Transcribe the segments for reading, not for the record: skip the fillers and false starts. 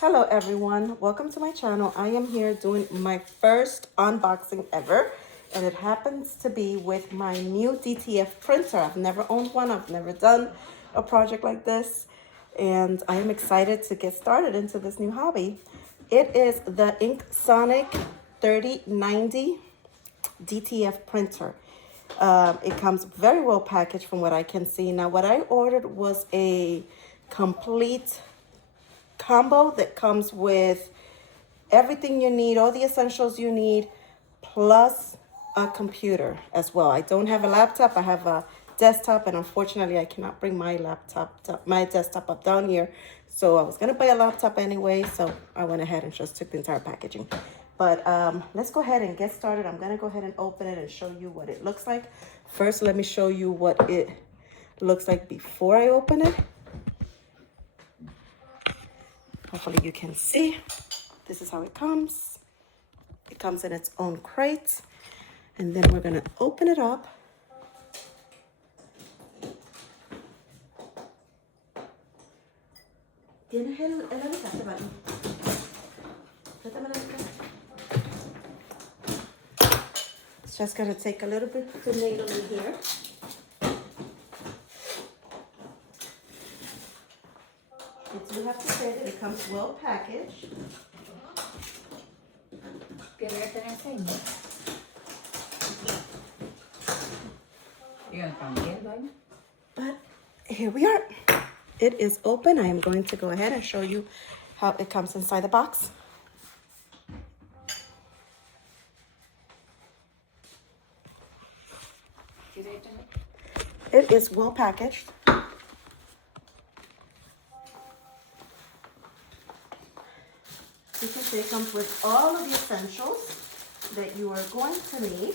Hello everyone, welcome to my channel. I am here doing my first unboxing ever, and it happens to be with my new DTF printer. I've never owned one, I've never done a project like this, and I am excited to get started into this new hobby. It is the InkSonic 3090 DTF printer. It comes very well packaged from what I can see. Now what I ordered was a complete combo that comes with everything you need, all the essentials you need, plus a computer as well. I don't have a laptop, I have a desktop, and unfortunately I cannot bring my desktop up down here. So I was gonna buy a laptop anyway, so I went ahead and just took the entire packaging. But let's go ahead and get started. I'm gonna go ahead and open it and show you what it looks like. First, let me show you what it looks like before I open it. Hopefully you can see. This is how it comes. It comes in its own crate. And then we're gonna open it up. Tienes el alicate, ¿vale? It's just gonna take a little bit to needle in here. I do have to say that it comes well packaged. But here we are. It is open. I am going to go ahead and show you how it comes inside the box. It is well packaged. You can see it comes with all of the essentials that you are going to need.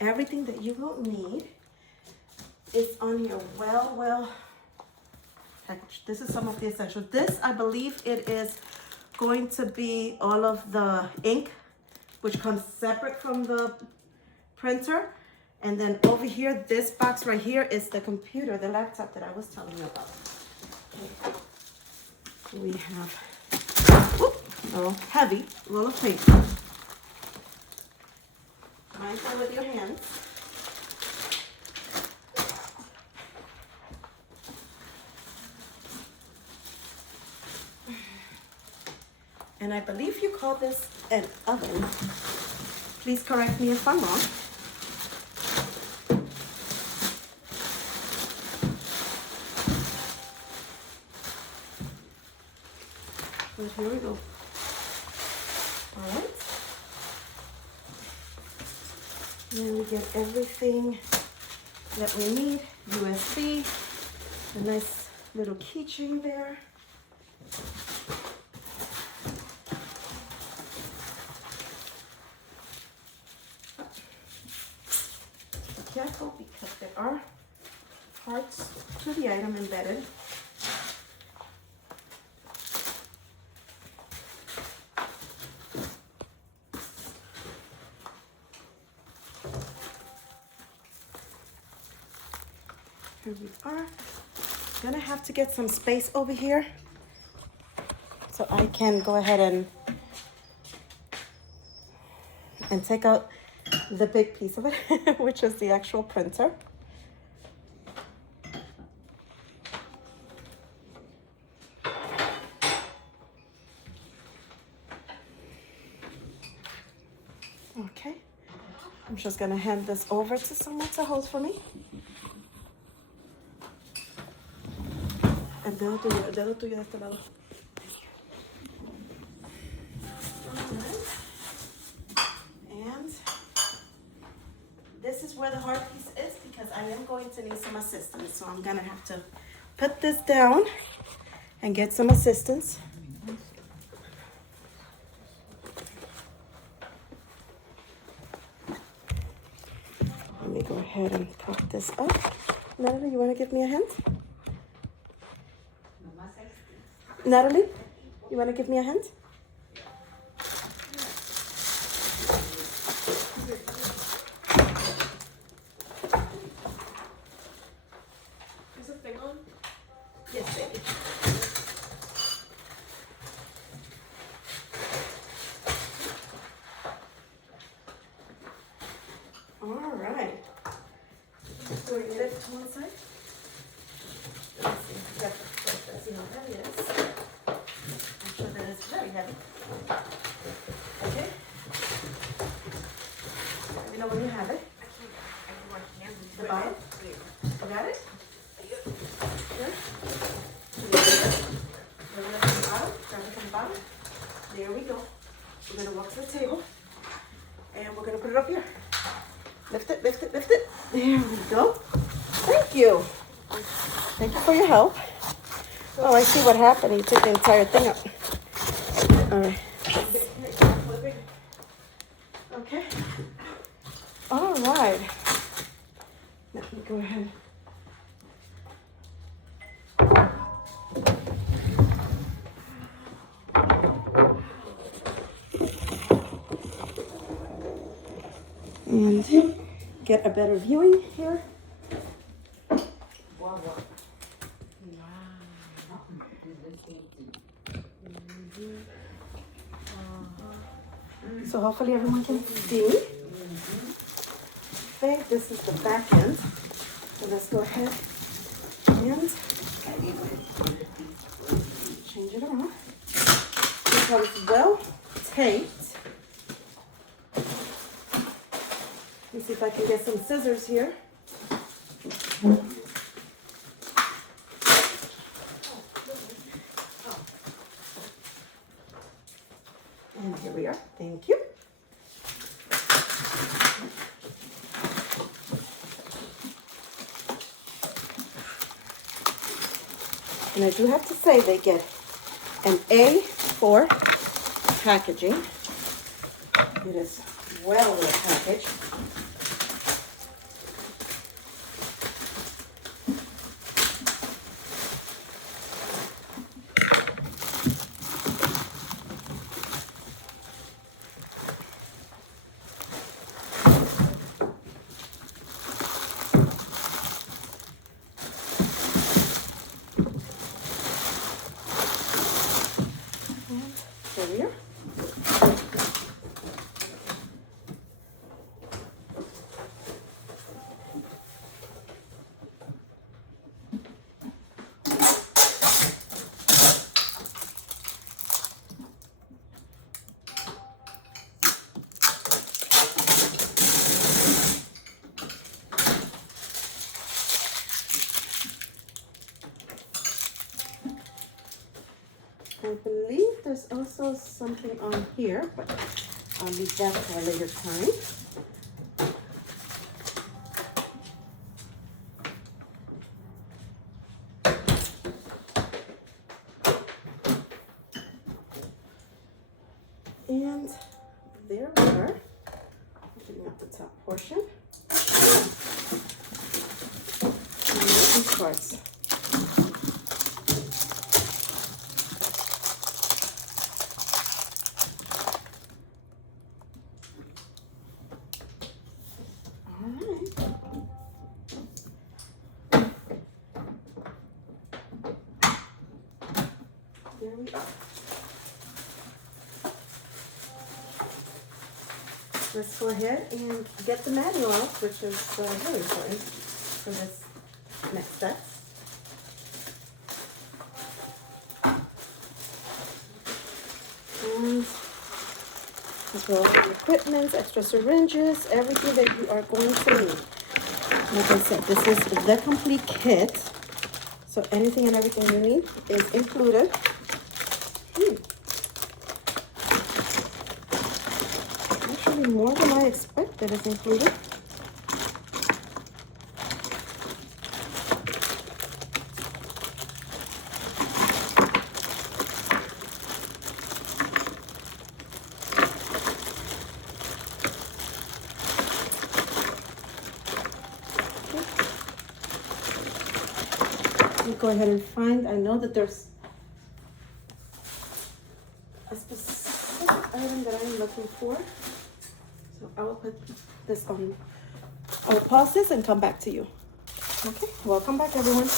Everything that you will need is on here well packaged. This is some of the essentials. This, I believe it is going to be all of the ink, which comes separate from the printer. And then over here, this box right here is the computer, the laptop that I was telling you about. Okay. We have a heavy roll of paper. Mindful with your hands. And I believe you call this an oven. Please correct me if I'm wrong. But here we go. All right. Then we get everything that we need. USB, a nice little keychain there. Careful because there are parts to the item embedded. Here we are. Gonna have to get some space over here so I can go ahead and take out the big piece of it, which is the actual printer. Okay, I'm just gonna hand this over to someone to hold for me. El dedo tuyo de este lado. And this is where the hard piece is because I am going to need some assistance. So I'm gonna have to put this down and get some assistance. Let me go ahead and prop this up. Natalie, you wanna give me a hand? Natalie, you want to give me a hand? So you lift to one side. Let's see. Let's see how heavy it is. I'm sure that it's very heavy. Okay. Let me know when you have it. The bottom? You got it? Good. Bring it from the bottom. Grab it from the bottom. There we go. We're going to walk to the table. And we're going to put it up here. Lift it, lift it, lift it. There we go. Thank you. Thank you for your help. Oh, I see what happened. You took the entire thing up. All right. Okay. All right. Let me go ahead. And get a better viewing here. Wow. So hopefully everyone can see. I think this is the back end. So let's go ahead and change it around. It comes well taped. Let me see if I can get some scissors here. And here we are. Thank you. And I do have to say they get an A for packaging. It is well packaged. There we are. I believe there's also something on here, but I'll leave that for a later time. And there we are, opening up the top portion. And these parts. There we are. Let's go ahead and get the manual out, which is really important for this next step. And as well as the equipment, extra syringes, everything that you are going to need. Like I said, this is the complete kit. So anything and everything you need is included. Actually, more than I expected is included. Go ahead and find. I know that there's a specific item that I'm looking for, so I will put this on. I will pause this and come back to you. Okay, welcome back, everyone.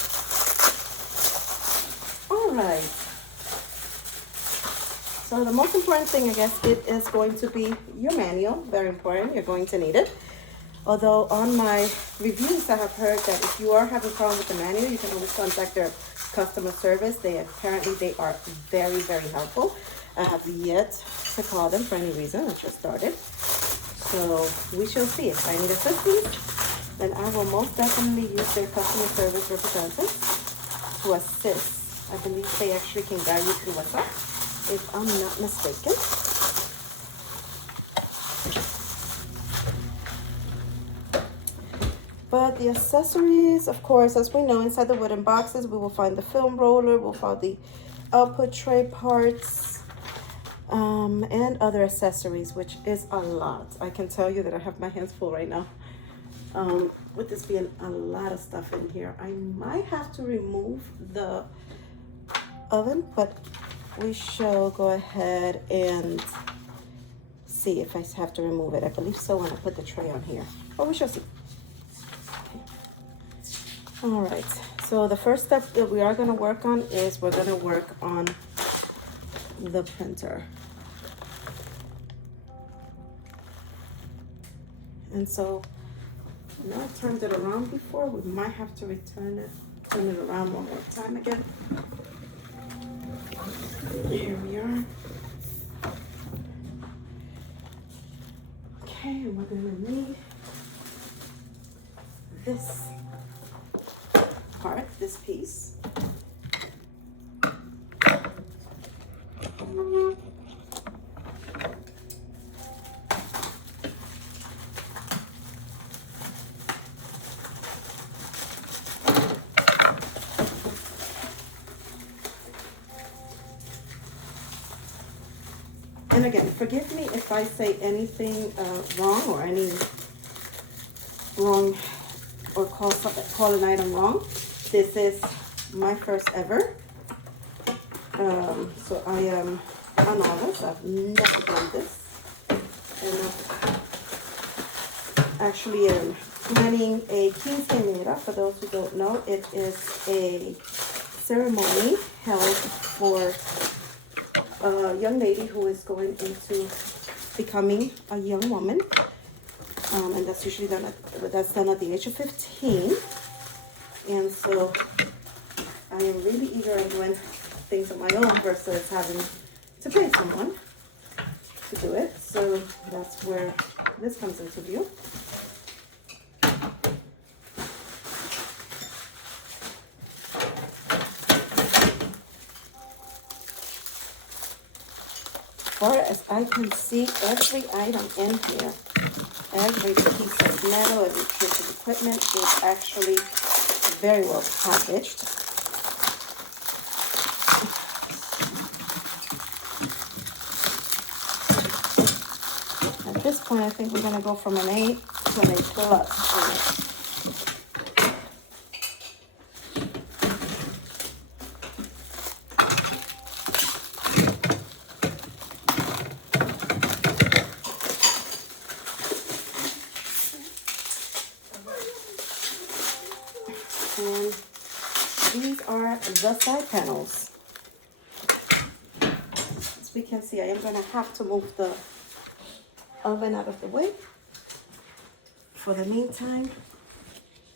All right. So the most important thing, I guess, it is going to be your manual. Very important. You're going to need it. Although on my reviews, I have heard that if you are having a problem with the manual, you can always contact their customer service. They are very, very helpful. I have yet to call them for any reason. I just started. So we shall see. If I need assistance, then I will most definitely use their customer service representative to assist. I believe they actually can guide you through WhatsApp, if I'm not mistaken. But the accessories, of course, as we know, inside the wooden boxes, we will find the film roller, we'll find the output tray parts, and other accessories, which is a lot. I can tell you that I have my hands full right now. With this being a lot of stuff in here, I might have to remove the oven, but we shall go ahead and see if I have to remove it. I believe so when I put the tray on here, but we shall see. All right, so the first step that we are going to work on is we're going to work on the printer. And so, I know I turned it around before. We might have to turn it around one more time again. Here we are. Okay, and we're going to need this part, this piece. And again, forgive me if I say anything wrong or any wrong or call an item wrong. This is my first ever. So I am a novice. I've never done this. And I'm actually planning a quinceañera. For those who don't know, it is a ceremony held for a young lady who is going into becoming a young woman, and that's usually done at the age of 15. And so I am really eager in doing things on my own versus having to pay someone to do it. So that's where this comes into view. As far as I can see, every item in here, every piece of metal, every piece of equipment is actually very well packaged. At this point, I think we're going to go from an A to an A plus. And these are the side panels. As we can see, I am going to have to move the oven out of the way for the meantime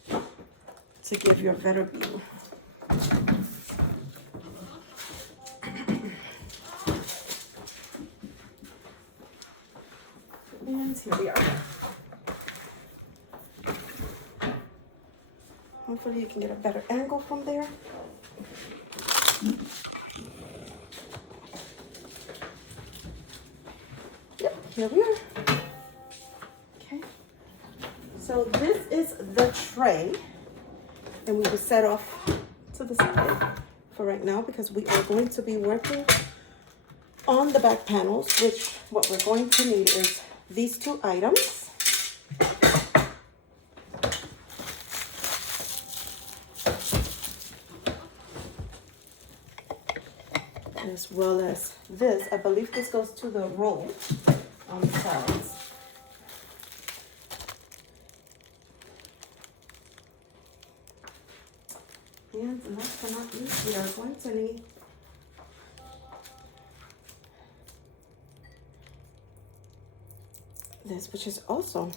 to give you a better view. And here we are. Hopefully you can get a better angle from there. Yep, here we are. Okay. So this is the tray. And we will set off to the side for right now because we are going to be working on the back panels, which what we're going to need is these two items. As well as this. I believe this goes to the roll on the sides. And last but not least, we are going to need this, which is also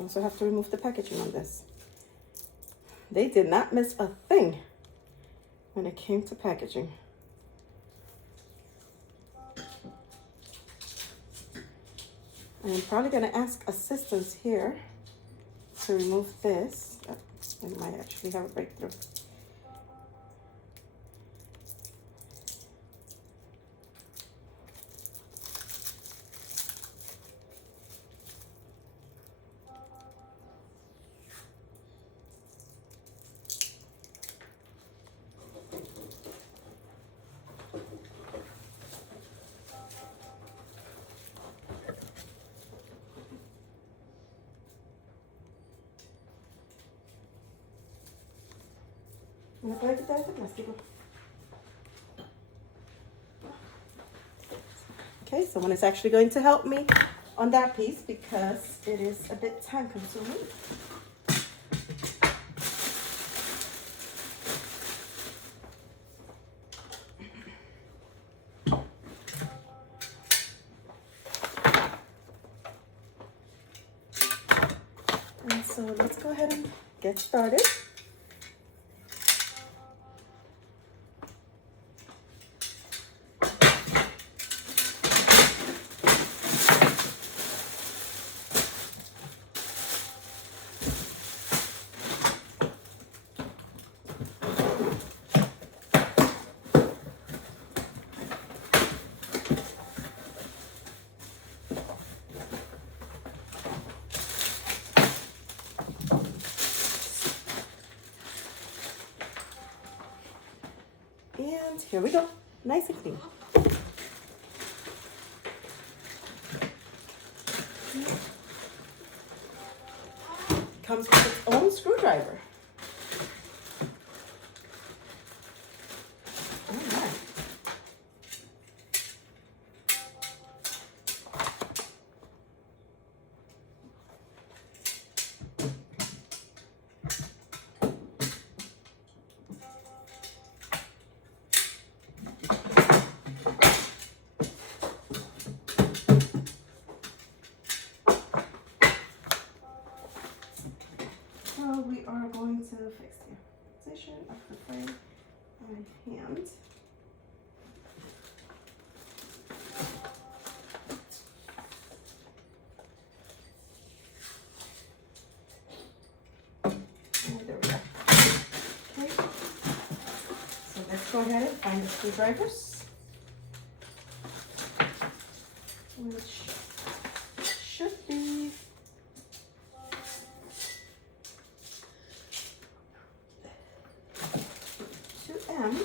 also have to remove the packaging on this. They did not miss a thing when it came to packaging. I'm probably going to ask assistance here to remove this. Oh, I might actually have a breakthrough. ¿Me puede quitar este plástico? Okay, someone is actually going to help me on that piece because it is a bit time consuming. And so let's go ahead and get started. And here we go, nice and clean. Comes with its own screwdriver. All right. So we are going to fix the position of the frame by hand. And there we go. Okay. So let's go ahead and find the screwdrivers, which should be M.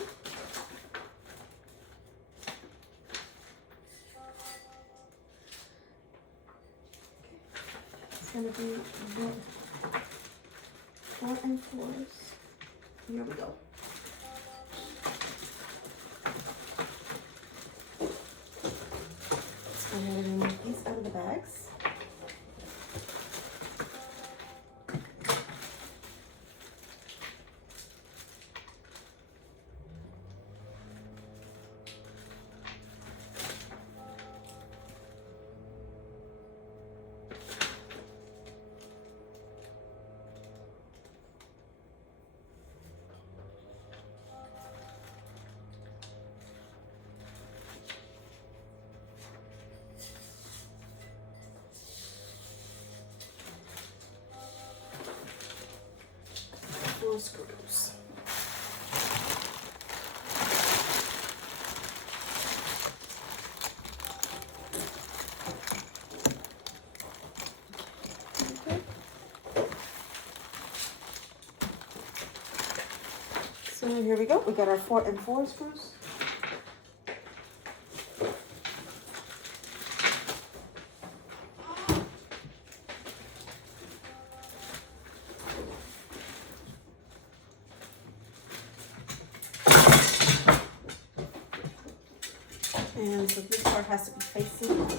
It's going to be 4 and 4s. Here we go. I'm going to remove these out of the bags. Screws. Okay. So here we go. We got our 4 and 4 screws. And so this part has to be facing out.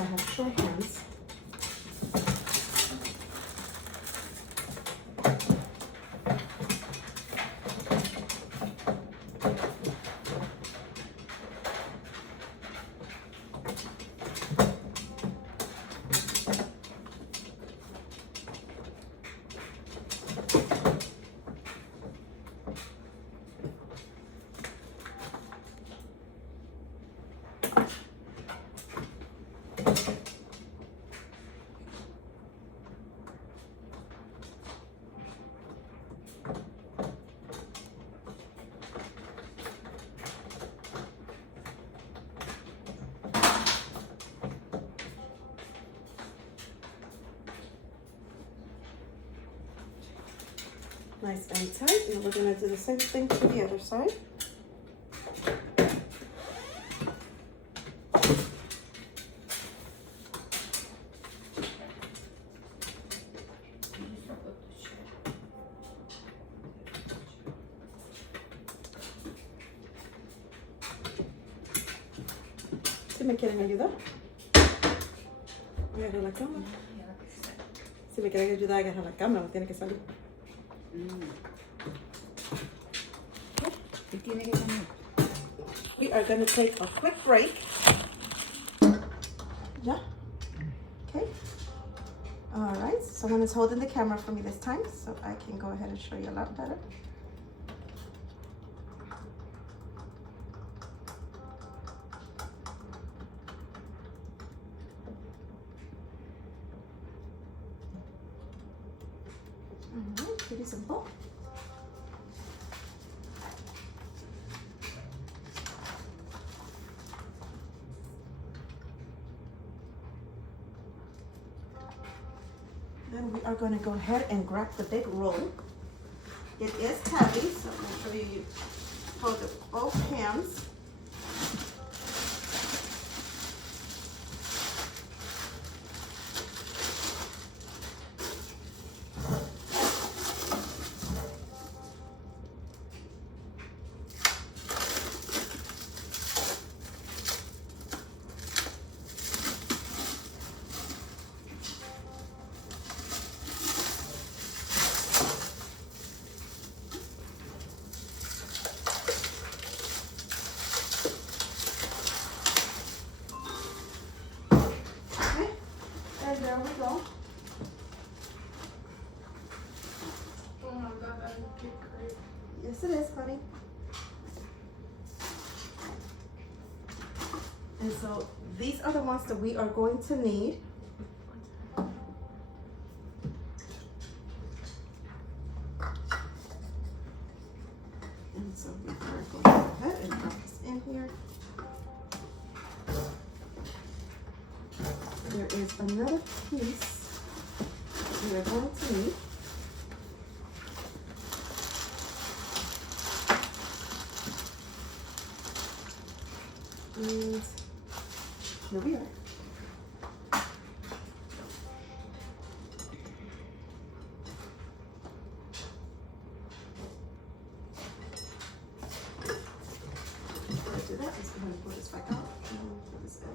I have short hands. Nice and tight, and we're gonna do the same thing to the other side. Si me quieren ayudar, voy a agarrar la cámara. Si me quieren ayudar a agarrar la cámara, no tiene que salir. We are going to take a quick break. Yeah. Okay. All right. Someone is holding the camera for me this time, so I can go ahead and show you a lot better. All right. Pretty simple. Then we are going to go ahead and grab the big roll. It is heavy, so make sure you hold it with both hands. There we go. Oh my god, that would be great. Yes, it is, honey. And so these are the ones that we are going to need. And so we are going to go ahead and drop this in here. There is another piece we are going to need. And here we are. Before I do that, let's go ahead and pull this back out and put this in.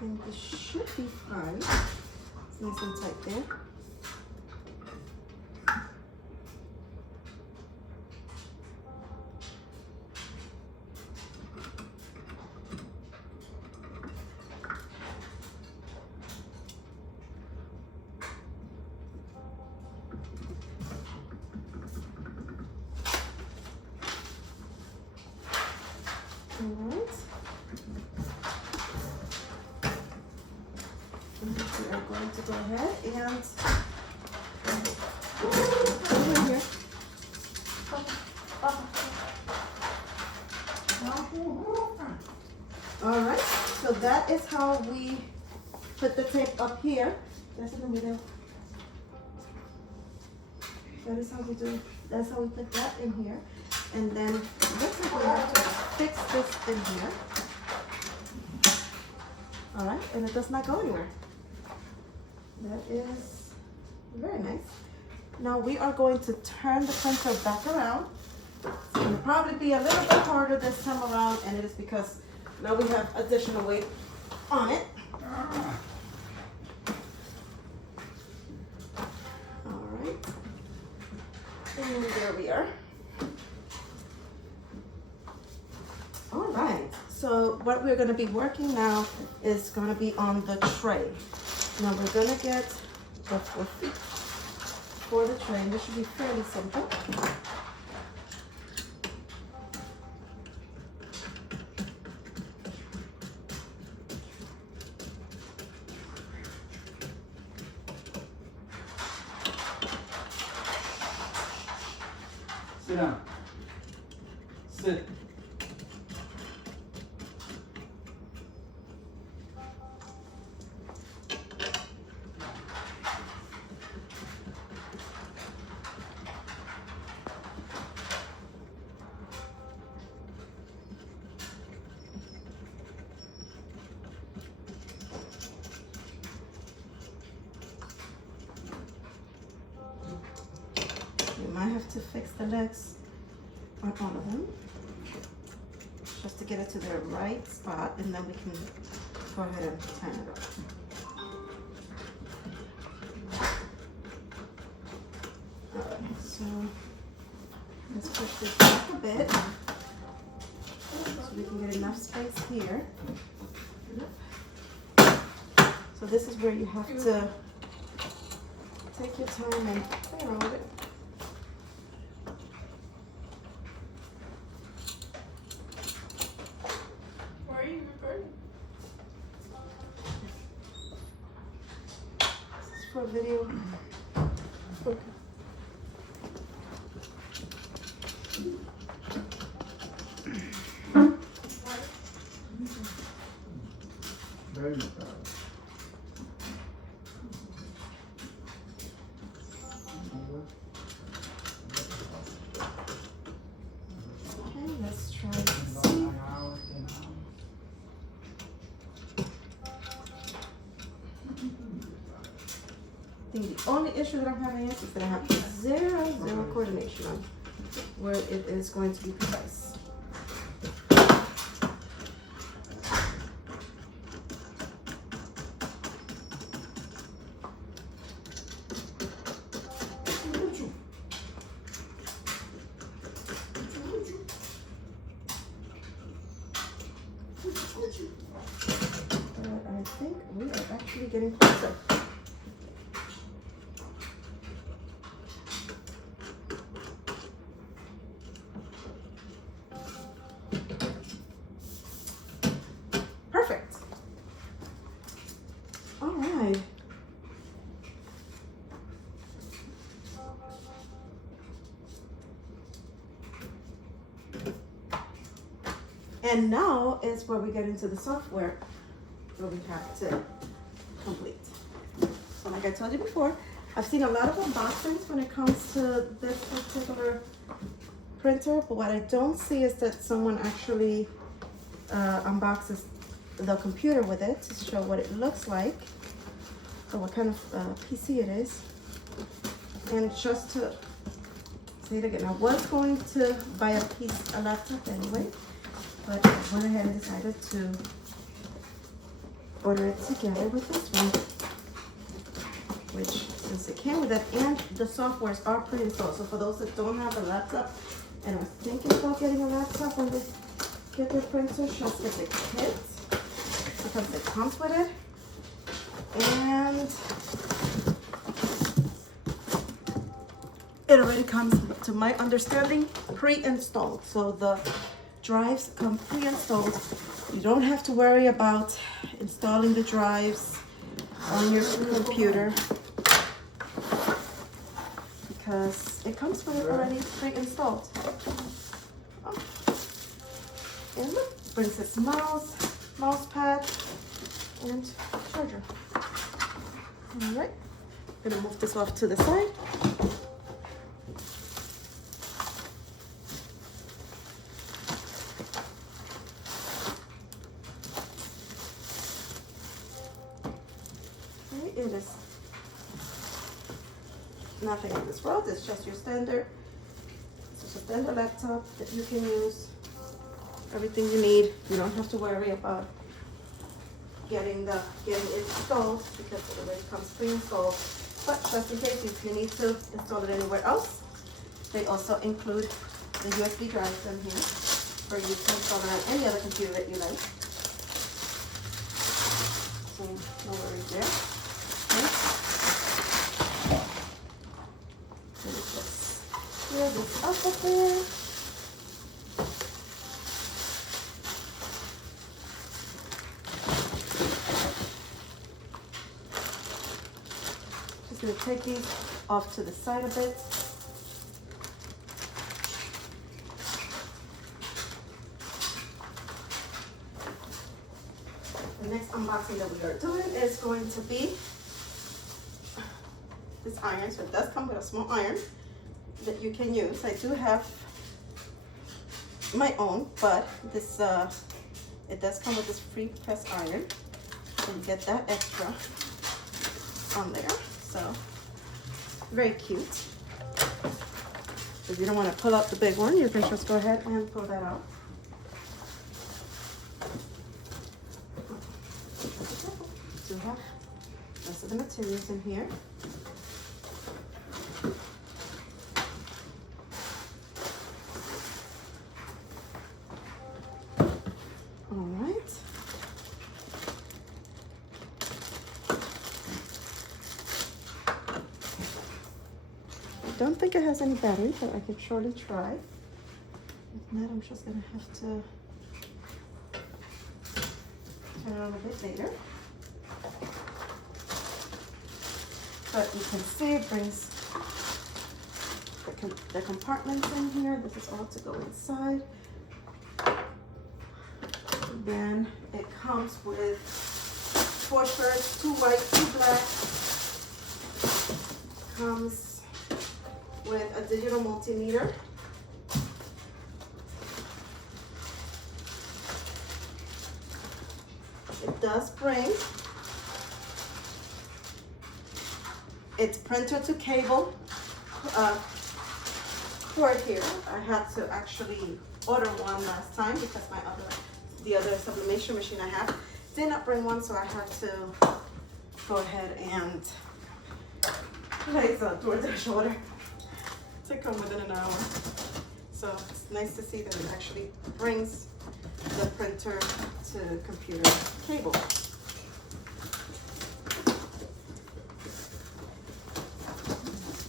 And this should be fine. It's nice and tight there. All right. And we are going to go ahead and over here. that is how we put the tape up here. That's in the middle. That is how we do. That's how we put that in here. And then looks like we have to fix this in here. All right, and it does not go anywhere. That is very nice. Now we are going to turn the printer back around. It's going to probably be a little bit harder this time around, and it is because now we have additional weight on it. All right, and there we are. All right, so what we're going to be working now is going to be on the tray. Now we're going to get the 4 feet for the tray. This should be fairly simple. Sit down. Sit. You might have to fix the legs on all of them just to get it to the right spot, and then we can go ahead and turn it up. All right, so let's push this back a bit so we can get enough space here. So this is where you have to take your time and play around with it. Why are you recording? This is for video. Okay. Very good. Okay, let's try to see. I think the only issue that I'm having is that I have zero coordination on where it is going to be precise. But I think we are actually getting closer. Perfect. All right. And now is where we get into the software where we have to complete. So like I told you before, I've seen a lot of unboxings when it comes to this particular printer, but what I don't see is that someone actually unboxes the computer with it to show what it looks like or what kind of PC it is. And just to say it again, I was going to buy a laptop anyway, but I went ahead and decided to order it together with this one, which since it came with it, and the softwares are pre-installed. So for those that don't have a laptop and are thinking about getting a laptop when they get their printer, just get the kit because it comes with it. And it already comes, to my understanding, pre-installed. So the drives come pre-installed. You don't have to worry about installing the drives on your computer because it comes with it already pre-installed. Oh. And look, brings its mouse pad, and charger. All right, I'm gonna move this off to the side. Okay, it is nothing in this world. It's just your standard. It's just a standard laptop that you can use. Everything you need. You don't have to worry about getting it installed because it already comes pre-installed. But just in case if you need to install it anywhere else, they also include the USB drives in here for you to install it on any other computer that you like. So no worries there. Okay. Let me just clear this up up there. Just gonna take these off to the side a bit. The next unboxing that we are doing is going to be this iron. So it does come with a small iron that you can use. I do have my own, but this it does come with this free press iron. So you get that extra on there. So very cute. If you don't want to pull out the big one, you can just go ahead and pull that out. Do have most of the materials in here. All right. I don't think it has any battery, but I could surely try. If not, I'm just gonna have to turn it on a bit later. But you can see it brings the compartments in here. This is all to go inside. Then it comes with 4 shirts, 2 white, 2 black. Comes with a digital multimeter. It does bring its printer to cable cord here. I had to actually order one last time because the other sublimation machine I have did not bring one, so I had to go ahead and place a DoorDash order to come within an hour. So it's nice to see that it actually brings the printer to computer cable.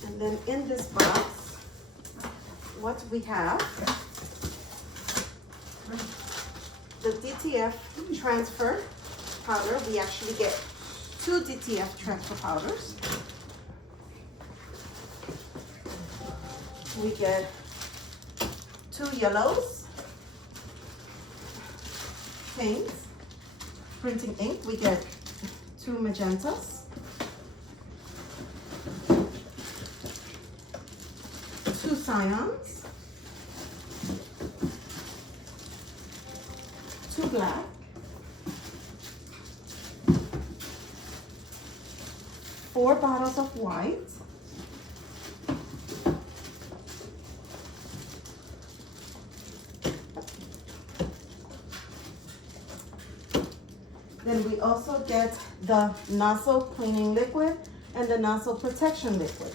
And then in this box, what we have, the DTF transfer powder. We actually get 2 DTF transfer powders. We get 2 yellows, paints, printing ink. We get 2 magentas, 2 cyans, 2 black, 4 bottles of white, then we also get the nozzle cleaning liquid and the nozzle protection liquid.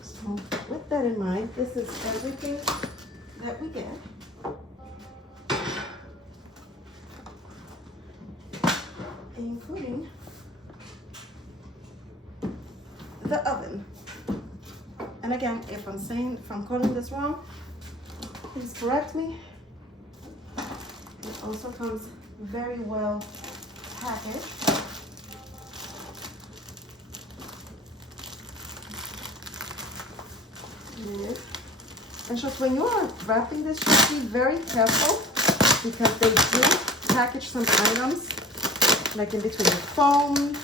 So with that in mind, this is everything that we get. Including the oven. And again, if I'm calling this wrong, please correct me. It also comes very well packaged. And just when you are wrapping this, just be very careful because they do package some items like in between the foam.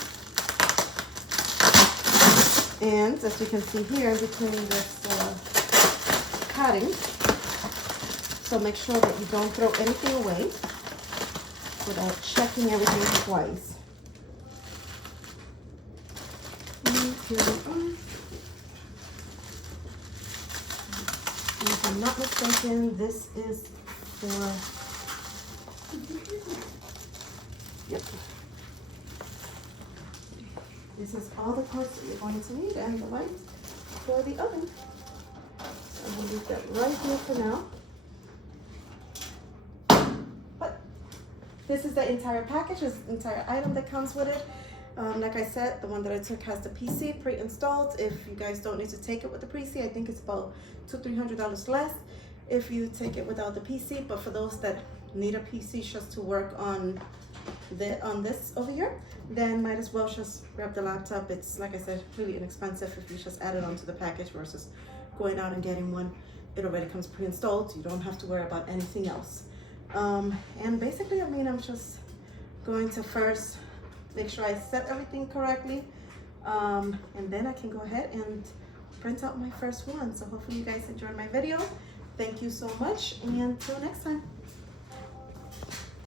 And as you can see here, in between this cutting. So make sure that you don't throw anything away without checking everything twice. And here we are. And if I'm not mistaken, this is for, yep. This is all the parts that you're going to need and the light for the oven. So I'm going to leave that right here for now. But this is the entire package, this entire item that comes with it. Like I said, the one that I took has the PC pre-installed. If you guys don't need to take it with the PC, I think it's about $200-300 less if you take it without the PC. But for those that need a PC just to work on this over here, then might as well just grab the laptop. It's, like I said, really inexpensive if you just add it onto the package versus going out and getting one. It already comes pre-installed, so you don't have to worry about anything else. And basically, I mean, I'm just going to first make sure I set everything correctly, and then I can go ahead and print out my first one. So hopefully you guys enjoyed my video. Thank you so much, and until next time.